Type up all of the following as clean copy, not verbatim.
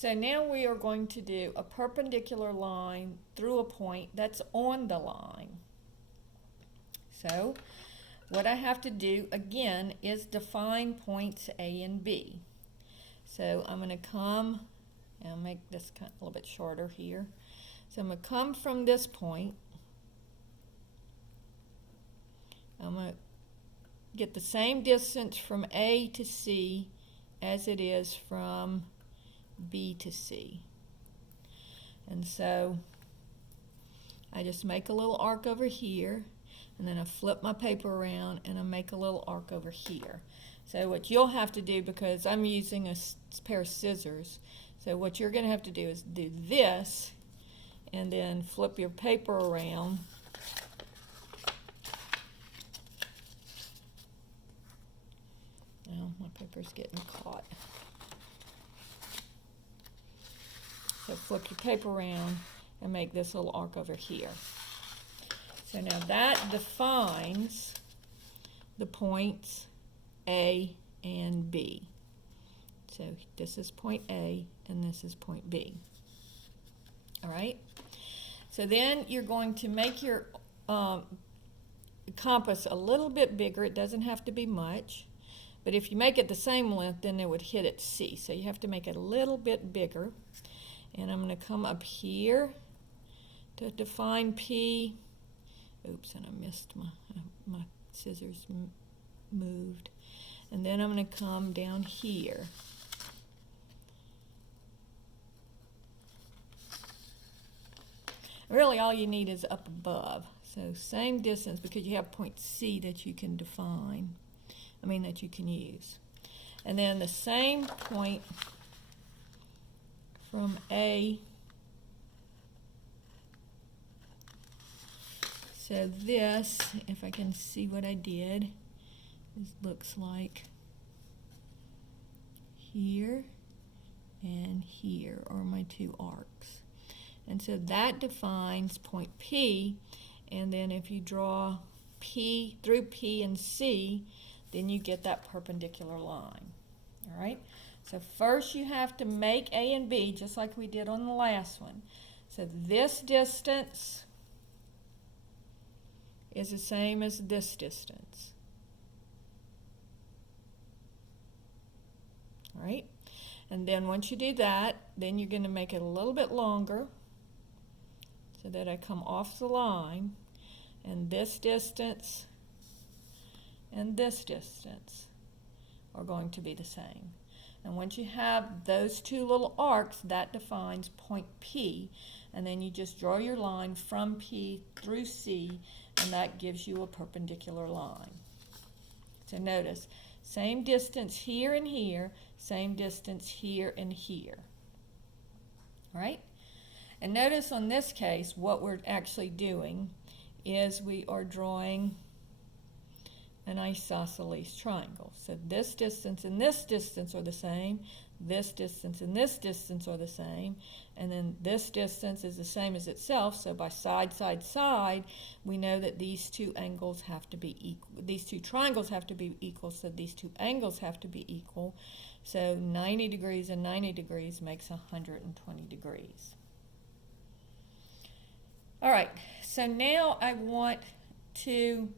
So now we are going to do a perpendicular line through a point that's on the line. So what I have to do again is define points A and B. So I'm going to come, and I'll make this a little bit shorter here. So I'm going to come from this point. I'm going to get the same distance from A to C as it is from B to C. And so I just make a little arc over here, and then I flip my paper around and I make a little arc over here. So what you'll have to do, because I'm using a pair of scissors, so what you're going to have to do is do this and then flip your paper around. Now my paper's getting caught. So flip your paper around and make this little arc over here. So now that defines the points A and B. So this is point A and this is point B. All right? So then you're going to make your compass a little bit bigger. It doesn't have to be much. But if you make it the same length, then it would hit at C. So you have to make it a little bit bigger. And I'm going to come up here to define P. Oops, and I missed my scissors moved. And then I'm going to come down here. Really all you need is up above. So same distance, because you have point C that you can define. That you can use. And then the same point from A. So this, if I can see what I did, this looks like here and here are my two arcs. And so that defines point P, and then if you draw P through P and C, then you get that perpendicular line. All right? So first you have to make A and B just like we did on the last one. So this distance is the same as this distance. All right? And then once you do that, then you're going to make it a little bit longer so that I come off the line, and this distance and this distance are going to be the same. And once you have those two little arcs, that defines point P, and then you just draw your line from P through C, and that gives you a perpendicular line. So notice, same distance here and here, same distance here and here. All right? And notice on this case, what we're actually doing is we are drawing an isosceles triangle. So this distance and this distance are the same, this distance and this distance are the same, and then this distance is the same as itself, so by side, side, side, we know that these two angles have to be equal. These two triangles have to be equal, so these two angles have to be equal. So 90 degrees and 90 degrees makes 120 degrees. All right, so now I want to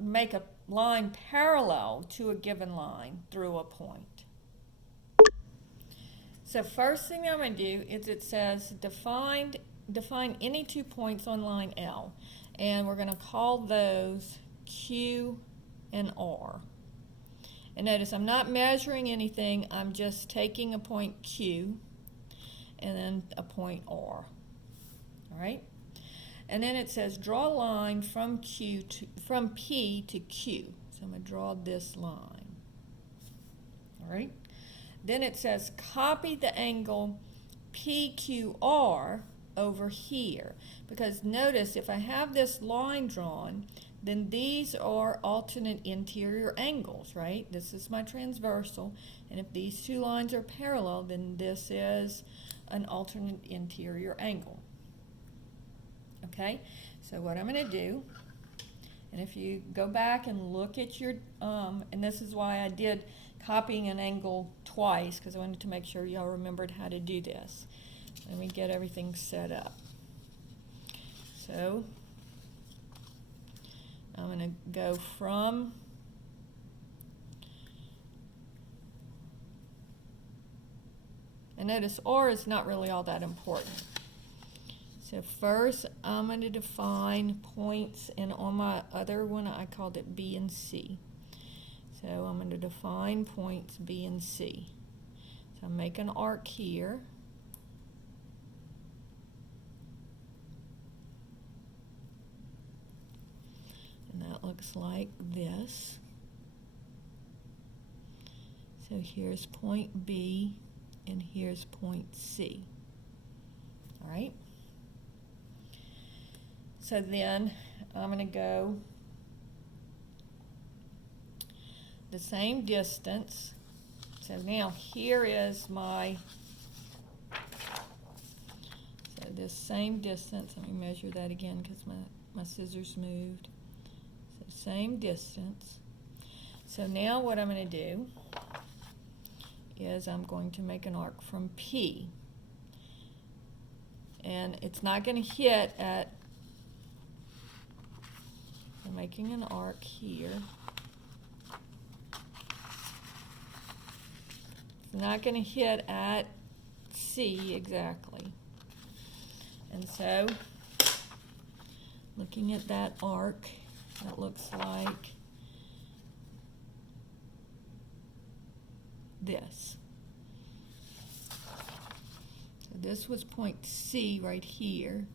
make a line parallel to a given line through a point. So first thing I'm going to do is it says define any 2 points on line L, and we're going to call those Q and R. And notice I'm not measuring anything, I'm just taking a point Q and then a point R. All right? And then it says draw a line from P to Q. So I'm going to draw this line. All right? Then it says copy the angle PQR over here. Because notice if I have this line drawn, then these are alternate interior angles, right? This is my transversal. And if these two lines are parallel, then this is an alternate interior angle. Okay, so what I'm going to do And if you go back and look at your, and this is why I did copying an angle twice, because I wanted to make sure y'all remembered how to do this. Let me get everything set up. So I'm going to go from and notice R is not really all that important. So first I'm going to define points, and on my other one I called it B and C. So I'm going to define points B and C. So I make an arc here. And that looks like this. So here's point B and here's point C. All right. So then I'm going to go the same distance. So now here is my, so this same distance, let me measure that again because my scissors moved. So same distance. So now what I'm going to do is I'm going to make an arc from P. And it's not going to hit at, I'm making an arc here. It's not going to hit at C exactly. And so, looking at that arc, that looks like this. So this was point C right here.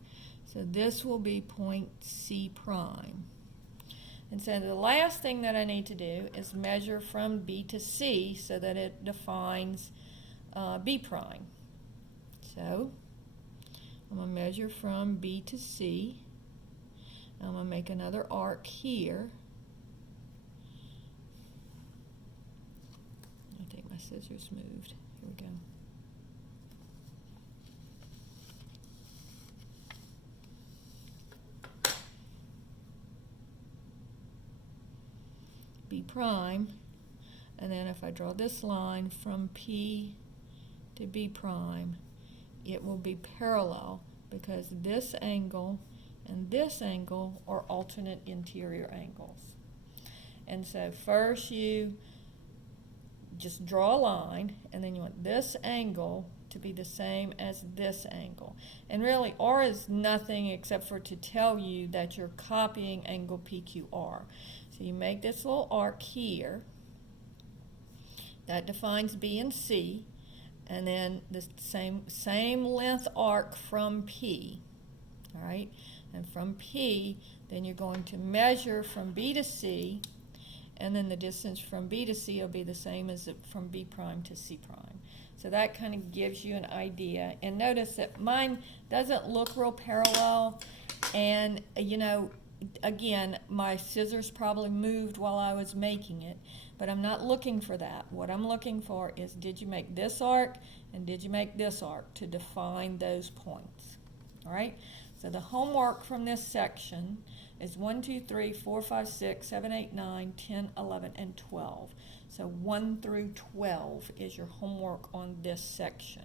So this will be point C prime. And so the last thing that I need to do is measure from B to C so that it defines B prime. So I'm going to measure from B to C. I'm going to make another arc here. I think my scissors moved. Here we go. B prime, and then if I draw this line from P to B prime, it will be parallel because this angle and this angle are alternate interior angles. And so first you just draw a line, and then you want this angle to be the same as this angle. And really R is nothing except for to tell you that you're copying angle PQR. So you make this little arc here. That defines B and C. And then the same length arc from P. All right? And from P, then you're going to measure from B to C, and then the distance from B to C will be the same as from B prime to C prime. So that kind of gives you an idea. And notice that mine doesn't look real parallel, and you know, again, my scissors probably moved while I was making it, but I'm not looking for that. What I'm looking for is, did you make this arc and did you make this arc to define those points? All right, so the homework from this section is 1, 2, 3, 4, 5, 6, 7, 8, 9, 10, 11, and 12. So 1 through 12 is your homework on this section.